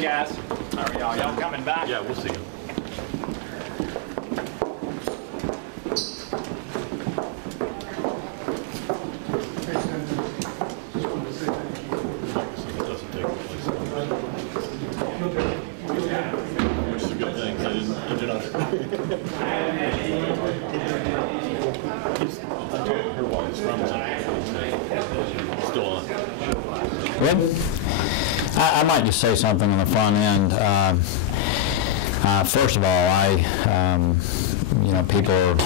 Hey guys, how are y'all? Y'all coming back? Yeah, we'll see you. Which is a good thing, because I did not. I told her why his thumb's still on. Well, I might just say something on the front end. First of all, people are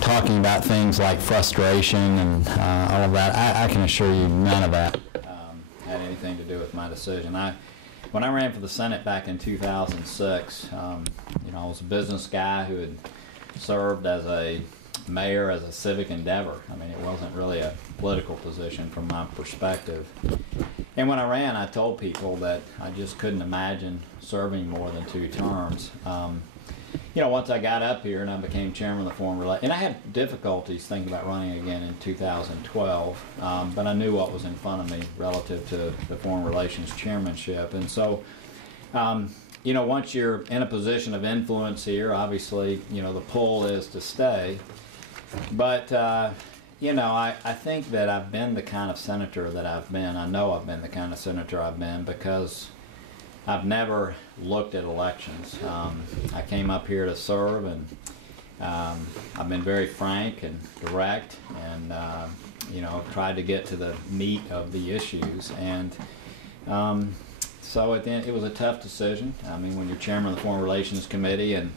talking about things like frustration and all of that. I can assure you none of that had anything to do with my decision. When I ran for the Senate back in 2006, I was a business guy who had served as a mayor as a civic endeavor. I mean, it wasn't really a political position from my perspective. And when I ran, I told people that I just couldn't imagine serving more than 2 terms. Once I got up here and I became chairman of the Foreign Relations, and I had difficulties thinking about running again in 2012, but I knew what was in front of me relative to the Foreign Relations chairmanship. And so, once you're in a position of influence here, obviously, the pull is to stay. But, I think that I've been the kind of senator that I've been. I know I've been the kind of senator I've been because I've never looked at elections. I came up here to serve, and I've been very frank and direct, and tried to get to the meat of the issues. And so at the end, it was a tough decision. I mean, when you're chairman of the Foreign Relations Committee, and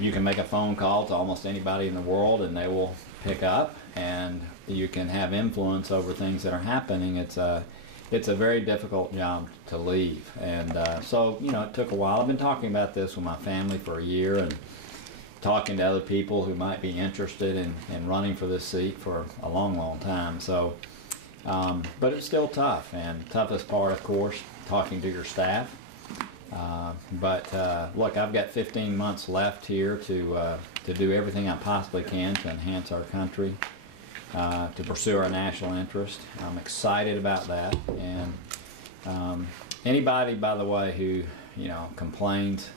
you can make a phone call to almost anybody in the world, and they will pick up, and you can have influence over things that are happening. It's a very difficult job to leave, and so it took a while. I've been talking about this with my family for a year, and talking to other people who might be interested in running for this seat for a long time. So, but it's still tough, and toughest part, of course, talking to your staff. Look, I've got 15 months left here to do everything I possibly can to enhance our country, to pursue our national interest. I'm excited about that. And anybody, by the way, who complains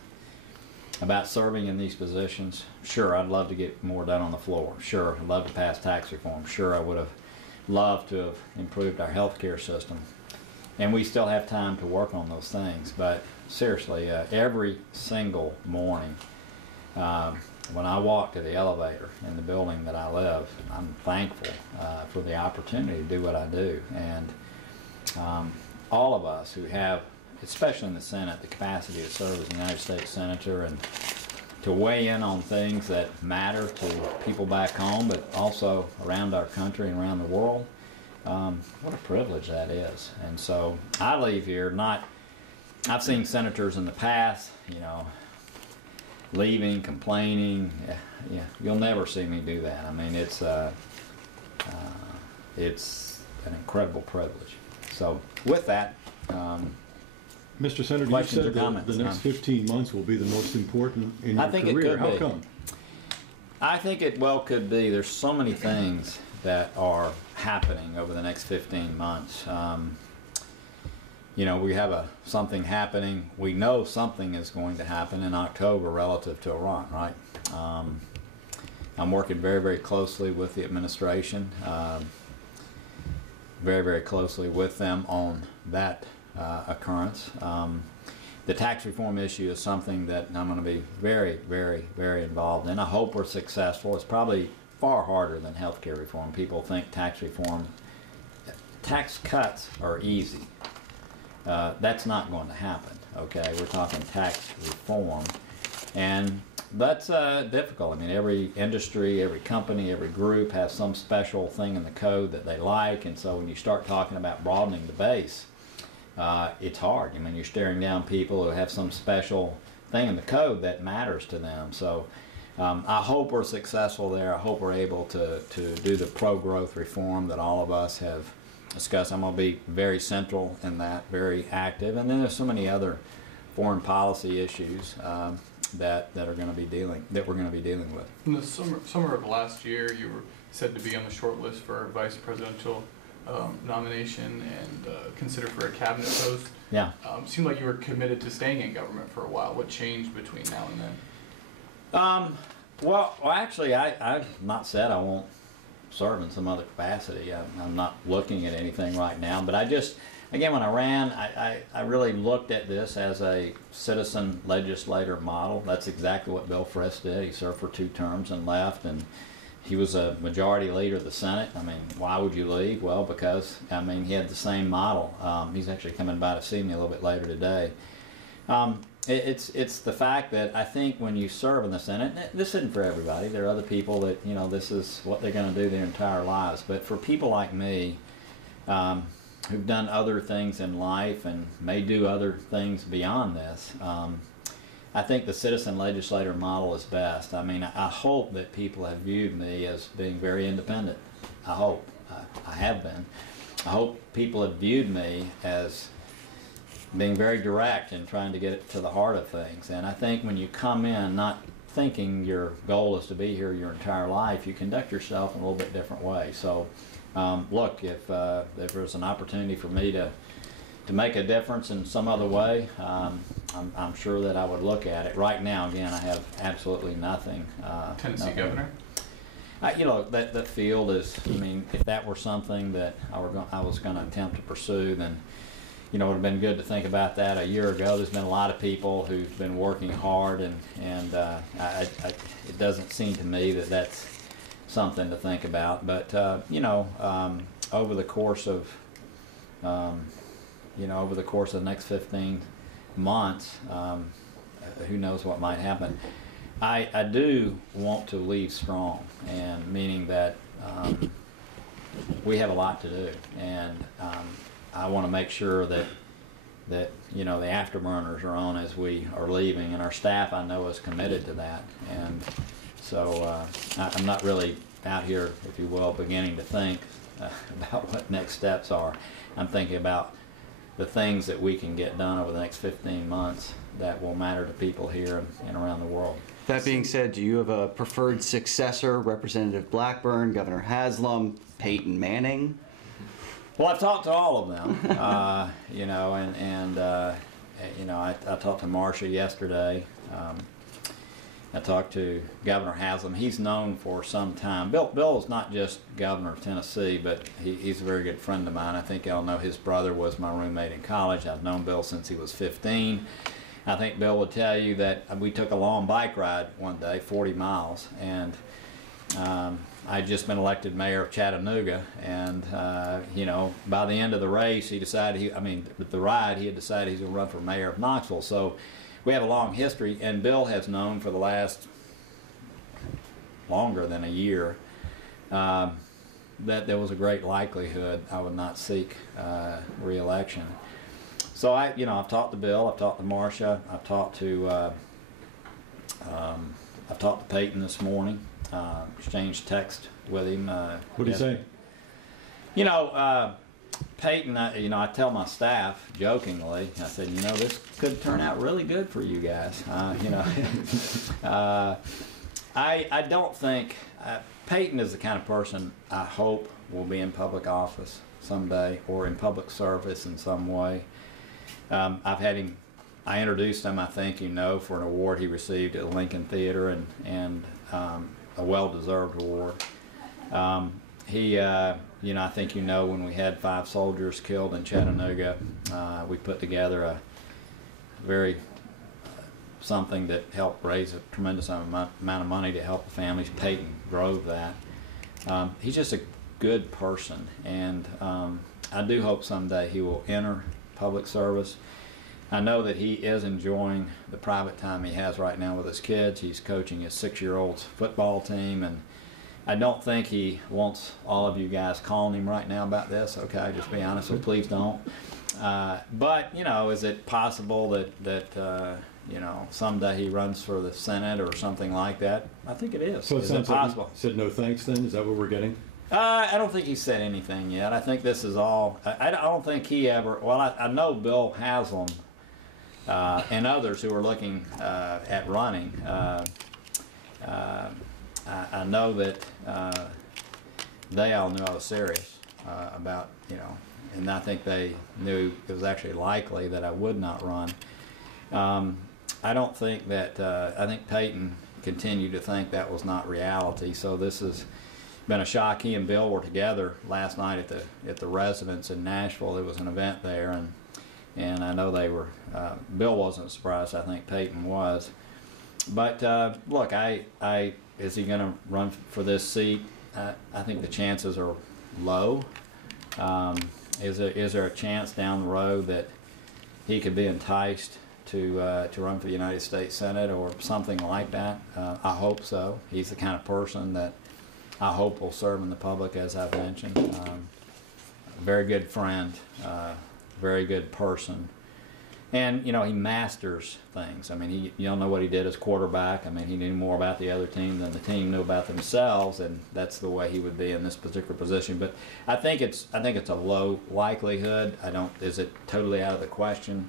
about serving in these positions, sure, I'd love to get more done on the floor. Sure, I'd love to pass tax reform. Sure, I would have loved to have improved our health care system. And we still have time to work on those things. But seriously, every single morning, when I walk to the elevator in the building that I live, I'm thankful for the opportunity to do what I do. And all of us who have, especially in the Senate, the capacity to serve as a United States Senator and to weigh in on things that matter to people back home, but also around our country and around the world, what a privilege that is. And so I leave here I've seen senators in the past, leaving, complaining. You'll never see me do that. I mean, it's an incredible privilege. So with that, Mr. Senator, you said that the next 15 months will be the most important in your career. It could How be. come? I think it well could be. There's so many things that are happening over the next 15 months. We have something happening. We know something is going to happen in October relative to Iran, right? I'm working very, very closely with the administration, very, very closely with them on that occurrence. The tax reform issue is something that I'm going to be very, very, very involved in. I hope we're successful. It's probably far harder than health care reform. People think tax cuts are easy. That's not going to happen, okay? We're talking tax reform, and that's difficult. I mean, every industry, every company, every group has some special thing in the code that they like, and so when you start talking about broadening the base, it's hard. I mean, you're staring down people who have some special thing in the code that matters to them. So I hope we're successful there. I hope we're able to do the pro-growth reform that all of us have discussed. I'm going to be very central in that, very active. And then there's so many other foreign policy issues that we're going to be dealing with. In the summer of last year, you were said to be on the short list for a vice presidential nomination and considered for a cabinet post. Yeah. Seemed like you were committed to staying in government for a while. What changed between now and then? Well, actually, I've not said I won't serve in some other capacity. I'm not looking at anything right now, but I just, again, when I ran, I really looked at this as a citizen legislator model. That's exactly what Bill Frist did. He served for 2 terms and left, and he was a majority leader of the Senate. I mean, why would you leave? Well, because, I mean, he had the same model. He's actually coming by to see me a little bit later today. It's the fact that I think when you serve in the Senate, this isn't for everybody. There are other people that, you know, this is what they're going to do their entire lives. But for people like me, who've done other things in life and may do other things beyond this, I think the citizen legislator model is best. I mean, I hope that people have viewed me as being very independent. I hope. I have been. I hope people have viewed me as being very direct and trying to get it to the heart of things. And I think when you come in not thinking your goal is to be here your entire life, you conduct yourself in a little bit different way. So, look, if there's an opportunity for me to make a difference in some other way, I'm sure that I would look at it. Right now, again, I have absolutely nothing. Tennessee governor? You know, that field is, I mean, if that were something that I was going to attempt to pursue, then, you know, it would have been good to think about that a year ago. There's been a lot of people who've been working hard, and it doesn't seem to me that that's something to think about. But, you know, over the course of, over the course of the next 15 months, who knows what might happen. I do want to leave strong, and meaning that we have a lot to do, and I want to make sure that you know, the afterburners are on as we are leaving, and our staff, I know, is committed to that. And so I'm not really out here, if you will, beginning to think about what next steps are. I'm thinking about the things that we can get done over the next 15 months that will matter to people here and around the world. That being said, do you have a preferred successor, Representative Blackburn, Governor Haslam, Peyton Manning? Well, I've talked to all of them, you know, and you know, I talked to Marcia yesterday. I talked to Governor Haslam. He's known for some time. Bill is not just governor of Tennessee, but he's a very good friend of mine. I think y'all know his brother was my roommate in college. I've known Bill since he was 15. I think Bill would tell you that we took a long bike ride one day, 40 miles, and I'd just been elected mayor of Chattanooga, and you know, by the end of the race, he decided he had decided he's going to run for mayor of Knoxville. So we have a long history, and Bill has known for the last longer than a year that there was a great likelihood I would not seek re-election. So I've talked to Bill, I've talked to Marcia, I've talked to Peyton this morning. Exchanged text with him. What did he say? You know, Peyton, I tell my staff jokingly, I said, you know, this could turn out really good for you guys. You know, I don't think, Peyton is the kind of person I hope will be in public office someday or in public service in some way. I've had him, I introduced him, I think you know, for an award he received at the Lincoln Theater, and a well-deserved award. You know, I think you know, when we had 5 soldiers killed in Chattanooga, we put together a very something that helped raise a tremendous amount of money to help the families. Peyton Grove that. He's just a good person, and I do hope someday he will enter public service. I know that he is enjoying the private time he has right now with his kids. He's coaching his 6-year-old's football team, and I don't think he wants all of you guys calling him right now about this, okay? Just be honest, so please don't. But, you know, is it possible that you know, someday he runs for the Senate or something like that? I think it is. So it sounds possible? Like he said no thanks then? Is that what we're getting? I don't think he said anything yet. I think this is all, I don't think he ever, well, I know Bill Haslam and others who are looking at running. I know that they all knew I was serious about, you know, and I think they knew it was actually likely that I would not run. I don't think that, I think Peyton continued to think that was not reality, so this has been a shock. He and Bill were together last night at the residence in Nashville. There was an event there, and I know they were, Bill wasn't surprised, I think Peyton was. But look, is he going to run for this seat? I think the chances are low. Is there a chance down the road that he could be enticed to run for the United States Senate or something like that? I hope so. He's the kind of person that I hope will serve in the public, as I've mentioned. A very good friend, very good person. And, you know, he masters things. I mean, you don't know what he did as quarterback. I mean, he knew more about the other team than the team knew about themselves, and that's the way he would be in this particular position. But I think it's a low likelihood. Is it totally out of the question?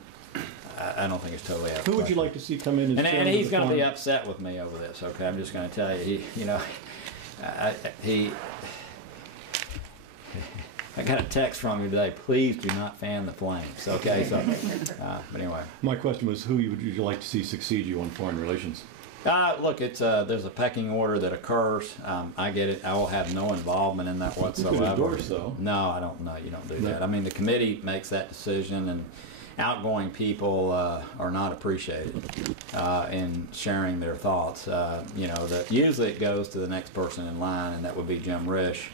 I don't think it's totally out of the question. Who would you like to see come in as And he's going to be upset with me over this, okay? I'm just going to tell you. I got a text from you today. Please do not fan the flames. Okay, so but anyway. My question was, who would you like to see succeed you on foreign relations? Look, there's a pecking order that occurs. I get it. I will have no involvement in that whatsoever. You could endorse, though. No, I don't. No, you don't do that. I mean, the committee makes that decision, and outgoing people are not appreciated in sharing their thoughts. That usually it goes to the next person in line, and that would be Jim Risch.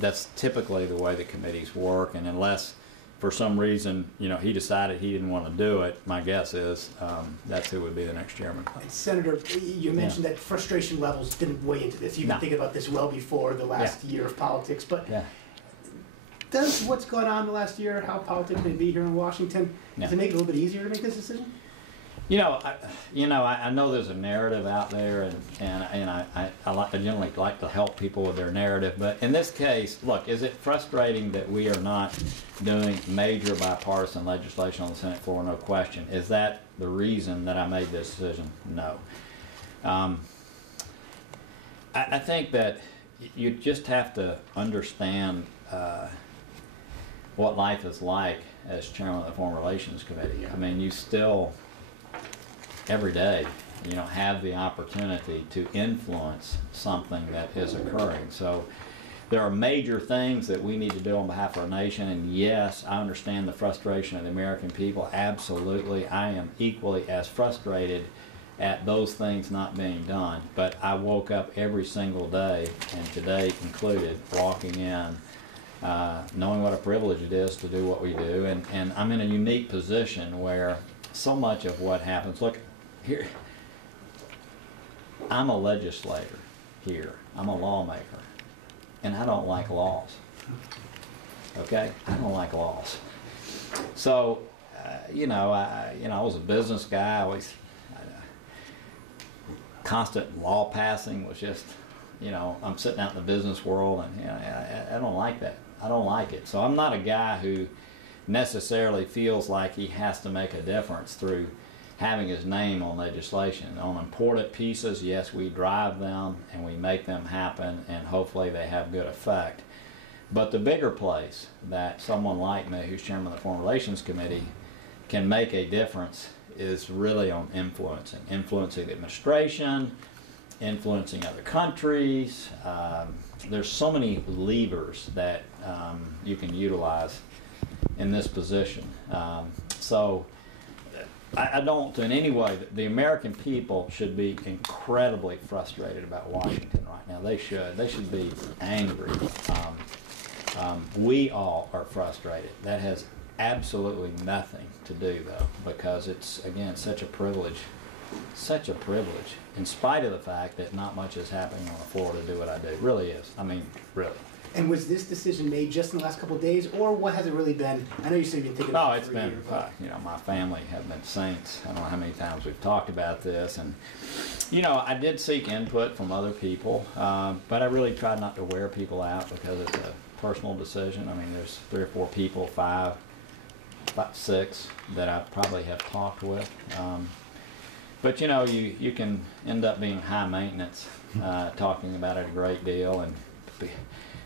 That's typically the way the committees work, and unless for some reason he decided he didn't want to do it, my guess is that's who would be the next chairman. And Senator, you mentioned that frustration levels didn't weigh into this. You've been thinking about this well before the last year of politics, but does what's gone on the last year, how politics may be here in Washington, does it make it a little bit easier to make this decision? I know there's a narrative out there, and I generally like to help people with their narrative. But in this case, look, is it frustrating that we are not doing major bipartisan legislation on the Senate floor? No question. Is that the reason that I made this decision? No. I think that you just have to understand what life is like as chairman of the Foreign Relations Committee. I mean, you still every day, have the opportunity to influence something that is occurring. So there are major things that we need to do on behalf of our nation, and yes, I understand the frustration of the American people. Absolutely. I am equally as frustrated at those things not being done, but I woke up every single day, and today included, walking in, knowing what a privilege it is to do what we do, and I'm in a unique position where so much of what happens, look, here, I'm a legislator here. I'm a lawmaker, and I don't like laws. Okay, I don't like laws. So, I was a business guy. Constant law passing was just, I'm sitting out in the business world, and I don't like that. I don't like it. So I'm not a guy who necessarily feels like he has to make a difference through having his name on legislation. On important pieces, yes, we drive them and we make them happen, and hopefully they have good effect. But the bigger place that someone like me, who's chairman of the Foreign Relations Committee, can make a difference is really on influencing the administration, influencing other countries. There's so many levers that you can utilize in this position. So I don't in any way, the American people should be incredibly frustrated about Washington right now. They should be angry. We all are frustrated. That has absolutely nothing to do, though, because it's, again, such a privilege, in spite of the fact that not much is happening on the floor to do what I do. It really is. I mean, really. And was this decision made just in the last couple of days, or what has it really been? I know you said you've been thinking about it for a year. My family have been saints. I don't know how many times we've talked about this, and I did seek input from other people, but I really tried not to wear people out because it's a personal decision. I mean, there's 3 or 4 people, 5, about 6 that I probably have talked with. But you can end up being high maintenance, talking about it a great deal, and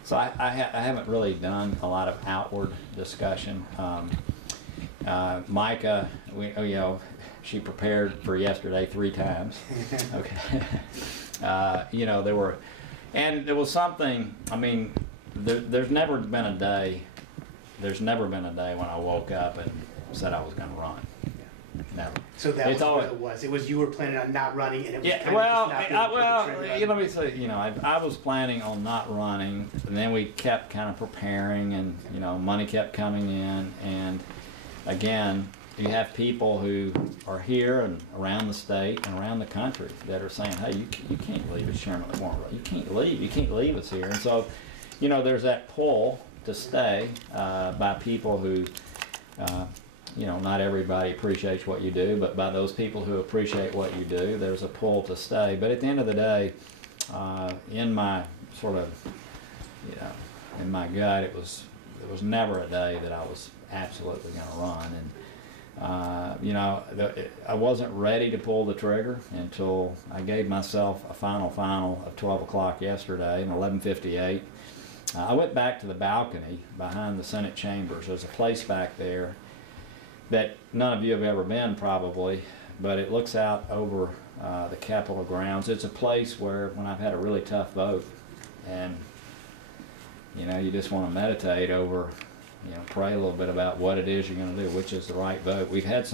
So I haven't really done a lot of outward discussion. Micah, she prepared for yesterday 3 times. Okay. There was something, I mean, there's never been a day when I woke up and said I was going to run. Never. So that It's was always, what it was. It was you were planning on not running, and it was yeah, kind well, of just not being able to pull the trigger on it. I was planning on not running, and then we kept kind of preparing, and money kept coming in, and again, you have people who are here and around the state and around the country that are saying, hey, you can't leave as chairman of the board. You can't leave us here. And so, there's that pull to stay by people who, not everybody appreciates what you do, but by those people who appreciate what you do, there's a pull to stay. But at the end of the day, in my sort of, in my gut, it was never a day that I was absolutely going to run. And I wasn't ready to pull the trigger until I gave myself a final of 12 o'clock yesterday, and 11:58. I went back to the balcony behind the Senate chambers. There's a place back there that none of you have ever been probably, but it looks out over the Capitol grounds. It's a place where when I've had a really tough vote, and you just want to meditate over, pray a little bit about what it is you're going to do, which is the right vote. We've had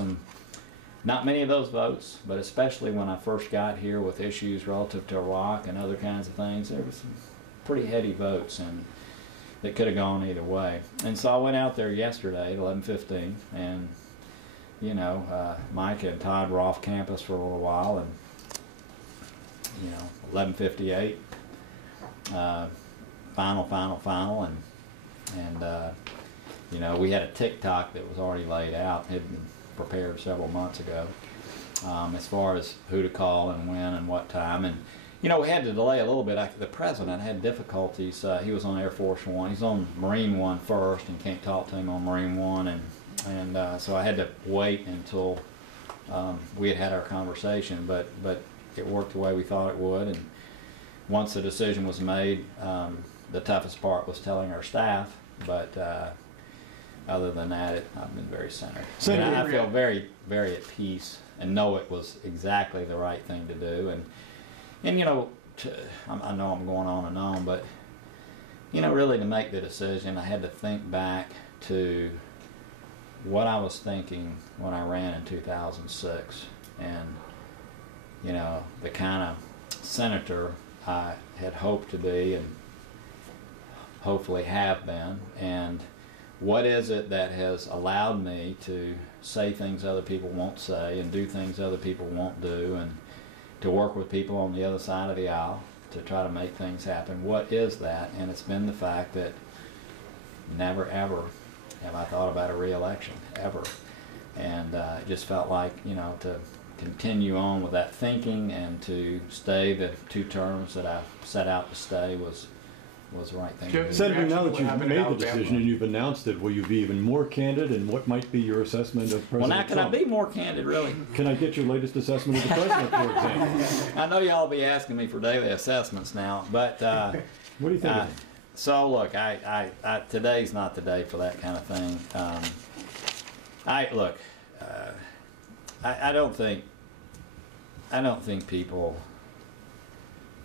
not many of those votes, but especially when I first got here with issues relative to Iraq and other kinds of things, there was some pretty heady votes, and that could have gone either way. And so I went out there yesterday at 11:15, and Mike and Todd were off campus for a little while, and 11:58, final, and we had a TikTok that was already laid out, had been prepared several months ago, as far as who to call and when and what time. And we had to delay a little bit. The president had difficulties. He was on Air Force One. He's on Marine One first, and can't talk to him on Marine One, and so I had to wait until we had our conversation. But it worked the way we thought it would. And once the decision was made, the toughest part was telling our staff. But other than that, I've been very centered. And I feel very, very at peace and know it was exactly the right thing to do. And I know I'm going on and on, but really to make the decision, I had to think back to what I was thinking when I ran in 2006, and the kind of senator I had hoped to be and hopefully have been, and what is it that has allowed me to say things other people won't say and do things other people won't do, and to work with people on the other side of the aisle to try to make things happen. What is that? And it's been the fact that never ever have I thought about a re-election, ever. And it just felt like, to continue on with that thinking and to stay the 2 terms that I set out to stay was the right thing to do. Senator, now that you've made the decision and you've announced it, will you be even more candid, and what might be your assessment of President Well, now, can Trump? I be more candid, really? Can I get your latest assessment of the president, for example? I know y'all will be asking me for daily assessments now, but what do you think of him? so look, today's not the day for that kind of thing. I don't think people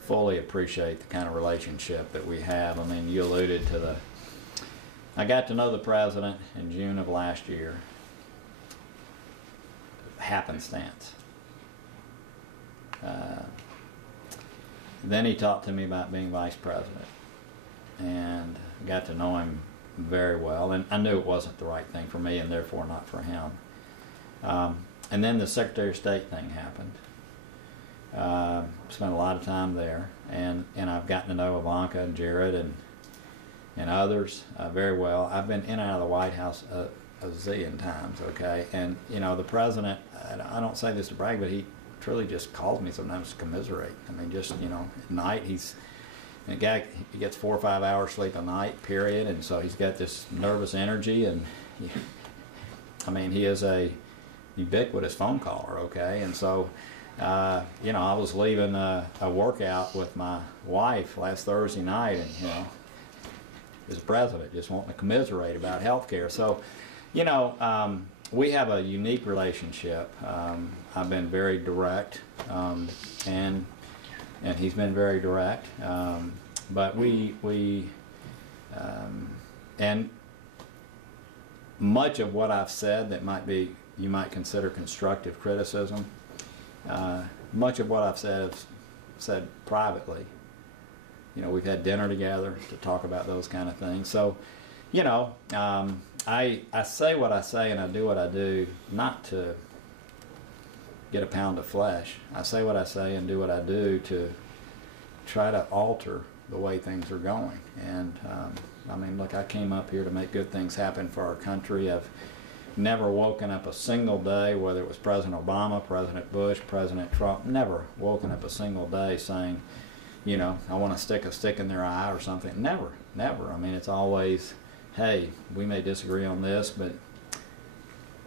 fully appreciate the kind of relationship that we have. I mean, you alluded to I got to know the president in June of last year. Happenstance. Then he talked to me about being vice president, and got to know him very well, and I knew it wasn't the right thing for me, and therefore not for him. And then the Secretary of State thing happened. Spent a lot of time there, and I've gotten to know Ivanka and Jared and others very well. I've been in and out of the White House a zillion times, okay? And, the president, I don't say this to brag, but he truly just calls me sometimes to commiserate. I mean, just, at night, he gets 4 or 5 hours sleep a night, period, and so he's got this nervous energy, and, he is a ubiquitous phone caller, okay? And so, I was leaving a workout with my wife last Thursday night, and, as president, just wanting to commiserate about health care. So, you know, we have a unique relationship. I've been very direct, and he's been very direct. But and much of what I've said that you might consider constructive criticism, much of what I've said privately. You know, we've had dinner together to talk about those kind of things. So, you know, I say what I say and I do what I do not to get a pound of flesh. I say what I say and do what I do to try to alter the way things are going. And I mean, look, I came up here to make good things happen for our country. I've never woken up a single day, whether it was President Obama, President Bush, President Trump, never woken up a single day saying, you know, I want to stick a stick in their eye or something. Never, never. I mean, it's always, hey, we may disagree on this, but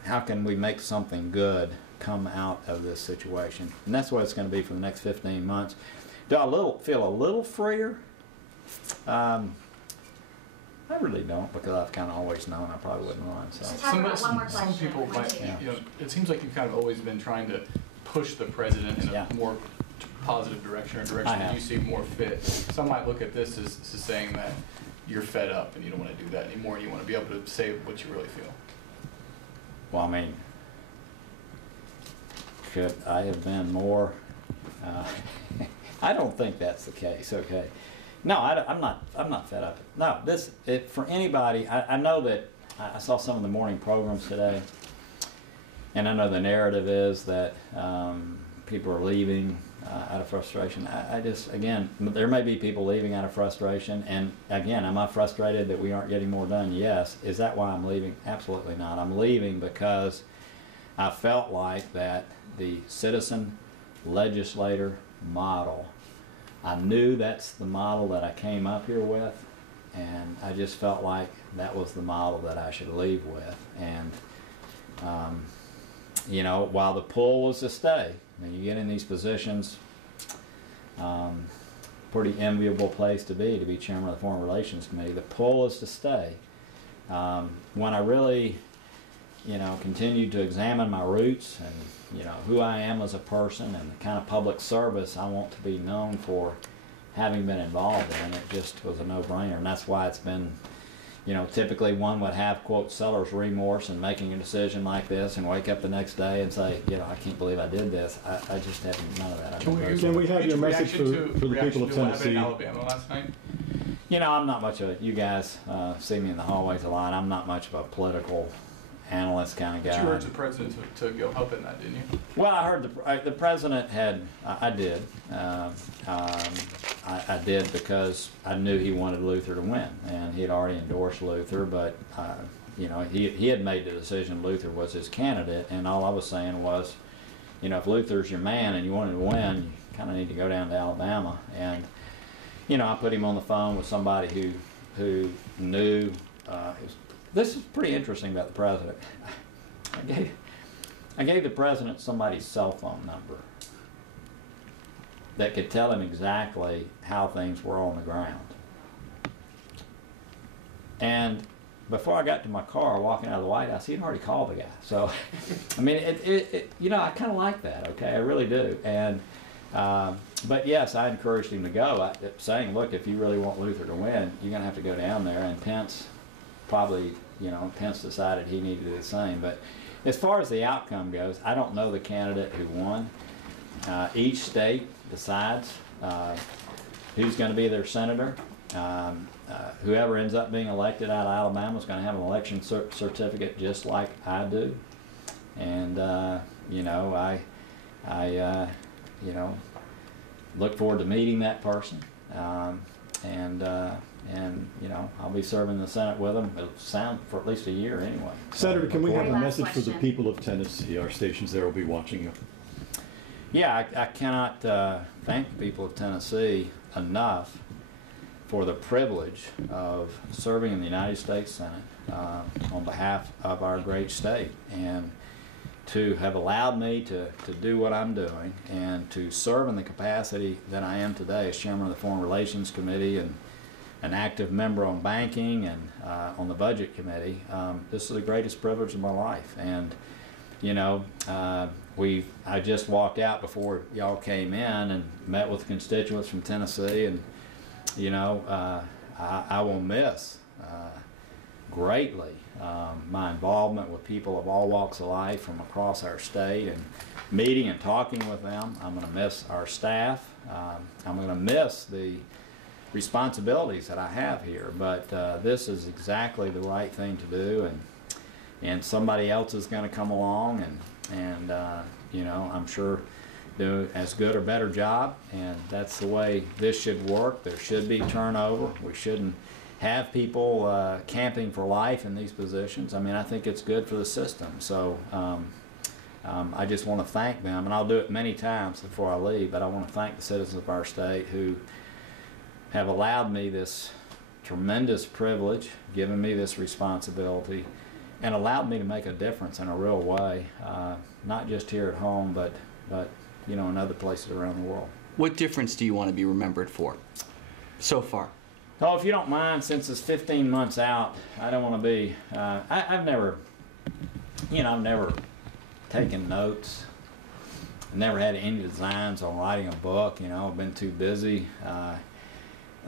how can we make something good come out of this situation? And that's what it's going to be for the next 15 months. Do I feel a little freer? I really don't, because I've kind of always known I probably wouldn't run. So One more question. Some people might, Yeah. you know, it seems like you've kind of always been trying to push the president in Yeah. a more positive direction, or direction that you see more fit. Some might look at this as saying that you're fed up and you don't want to do that anymore, and you want to be able to say what you really feel. well, I mean, could I have been more? I don't think that's the case. Okay, no, I'm not fed up. No, for anybody. I know that I saw some of the morning programs today, and I know the narrative is that people are leaving out of frustration. I just, again, there may be people leaving out of frustration, and again, am I frustrated that we aren't getting more done? Yes. Is that why I'm leaving? Absolutely not. I'm leaving because I felt like that the citizen legislator model, I knew that's the model that I came up here with, and I just felt like that was the model that I should leave with. And you know, while the pull was to stay, when you get in these positions, pretty enviable place to be chairman of the Foreign Relations Committee. The pull is to stay. When I really, you know, continued to examine my roots and, you know, who I am as a person and the kind of public service I want to be known for having been involved in, it just was a no-brainer. And that's why it's been, you know, typically one would have, quote, seller's remorse in making a decision like this and wake up the next day and say, you know, I can't believe I did this. I just have none of that. Can we have your message for the people of Tennessee? In Alabama last night? You know, I'm not much of a, you guys see me in the hallways a lot, I'm not much of a political analyst kind of guy. But you urged the president to go help in that, didn't you? Well, I heard the president had, I did. I did because I knew he wanted Luther to win, and he had already endorsed Luther, but you know, he had made the decision Luther was his candidate, and all I was saying was, you know, if Luther's your man and you wanted to win, you kind of need to go down to Alabama. And you know, I put him on the phone with somebody who knew. This is pretty interesting about the president. I gave the president somebody's cell phone number that could tell him exactly how things were on the ground. And before I got to my car, walking out of the White House, he had already called the guy. So, I mean, you know, I kind of like that. Okay, I really do. And but yes, I encouraged him to go, saying, look, if you really want Luther to win, you're going to have to go down there. And Pence probably, you know, Pence decided he needed to do the same. But as far as the outcome goes, I don't know the candidate who won. Each state decides who's going to be their senator. Whoever ends up being elected out of Alabama is going to have an election certificate just like I do. And you know, I you know, look forward to meeting that person. And you know, I'll be serving the Senate with them. It'll sound for at least a year anyway. Senator, can we have a Last message for the question. people of Tennessee? Our stations there will be watching you. Yeah, I cannot thank the people of Tennessee enough for the privilege of serving in the United States Senate on behalf of our great state, and to have allowed me to do what I'm doing and to serve in the capacity that I am today as chairman of the Foreign Relations Committee and an active member on banking and on the budget committee. This is the greatest privilege of my life. And you know, I just walked out before y'all came in and met with constituents from Tennessee, and you know, I will miss greatly my involvement with people of all walks of life from across our state, and meeting and talking with them. I'm going to miss our staff. I'm going to miss the responsibilities that I have here, but this is exactly the right thing to do, and somebody else is going to come along and you know, I'm sure do as good or better job, and that's the way this should work. There should be turnover. We shouldn't have people camping for life in these positions. I mean, I think it's good for the system. So I just want to thank them, and I'll do it many times before I leave, but I want to thank the citizens of our state who have allowed me this tremendous privilege, given me this responsibility, and allowed me to make a difference in a real way, not just here at home, but you know, in other places around the world. What difference do you want to be remembered for so far? Oh, if you don't mind, since it's 15 months out, I don't want to be, I've never, you know, I've never taken notes. I've never had any designs on writing a book, you know, I've been too busy.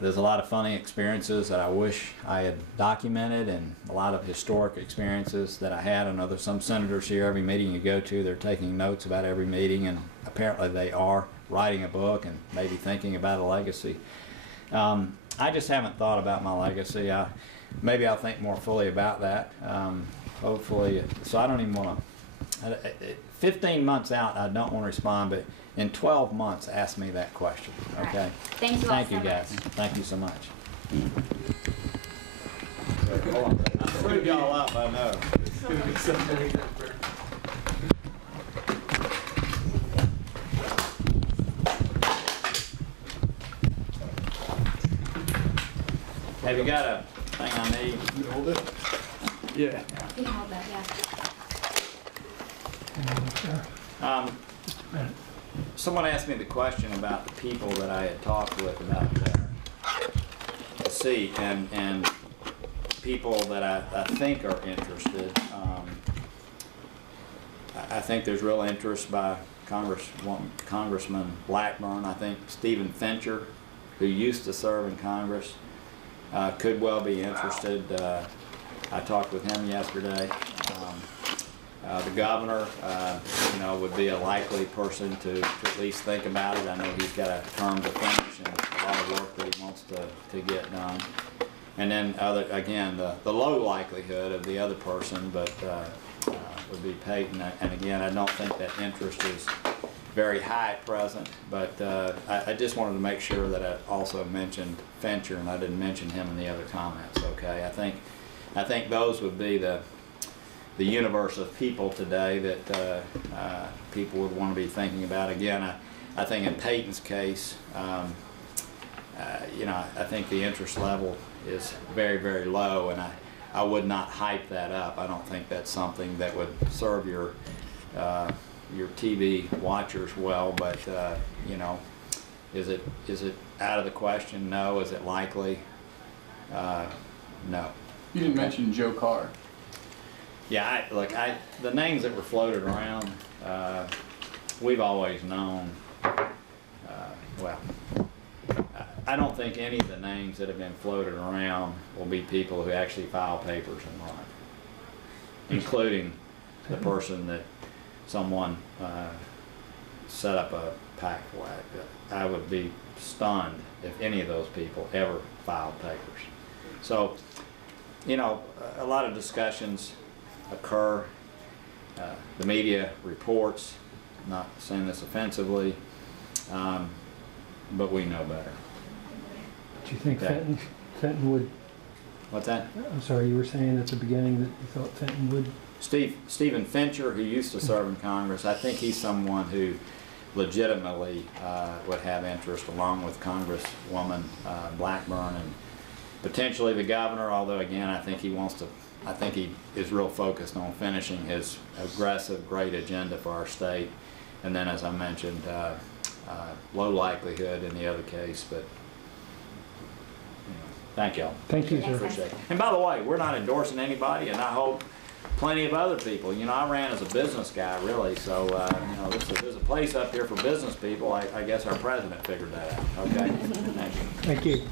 There's a lot of funny experiences that I wish I had documented, and a lot of historic experiences that I had. I know there's some senators here, every meeting you go to, they're taking notes about every meeting, and apparently they are writing a book and maybe thinking about a legacy. I just haven't thought about my legacy. Maybe I'll think more fully about that. Hopefully, so I don't even want to, 15 months out, I don't want to respond, but in 12 months, ask me that question, okay? Right. Thank you all Thank you, so guys. much. Thank you so much. I screwed y'all up, I know. Have you got a thing I need? You hold it? Yeah. You can hold that, yeah. Someone asked me the question about the people that I had talked with about their seat, and people that I think are interested. I think there's real interest by Congressman Blackburn. I think Stephen Fincher, who used to serve in Congress, could well be interested. I talked with him yesterday. The governor, you know, would be a likely person to at least think about it. I know he's got a term to finish and a lot of work that he wants to get done. And then, again, the low likelihood of the other person, but would be Peyton. And again, I don't think that interest is very high at present, but I just wanted to make sure that I also mentioned Fincher, and I didn't mention him in the other comments. Okay, I think those would be the universe of people today that people would want to be thinking about. Again, I think in Peyton's case, you know, I think the interest level is very, very low, and I would not hype that up. I don't think that's something that would serve your TV watchers well, but you know, is it out of the question? No. Is it likely? No. You didn't mention Joe Carr. Yeah, the names that were floated around, we've always known. Well, I don't think any of the names that have been floated around will be people who actually file papers and run, including the person that someone set up a PAC flag. I would be stunned if any of those people ever filed papers. So, you know, a lot of discussions occur. The media reports, not saying this offensively, but we know better. Do you think Okay. Fenton would? What's that? I'm sorry, you were saying at the beginning that you thought Fenton would? Stephen Fincher, who used to serve in Congress, I think he's someone who legitimately would have interest, along with Congresswoman Blackburn and potentially the governor, although again, I think he is real focused on finishing his aggressive, great agenda for our state. And then, as I mentioned, low likelihood in the other case, but you know, Thank y'all. Thank you, sir. Appreciate it. And by the way, we're not endorsing anybody, and I hope plenty of other people. You know, I ran as a business guy, really, so, you know, there's a place up here for business people. I guess our president figured that out. Okay? Thank you. Thank you.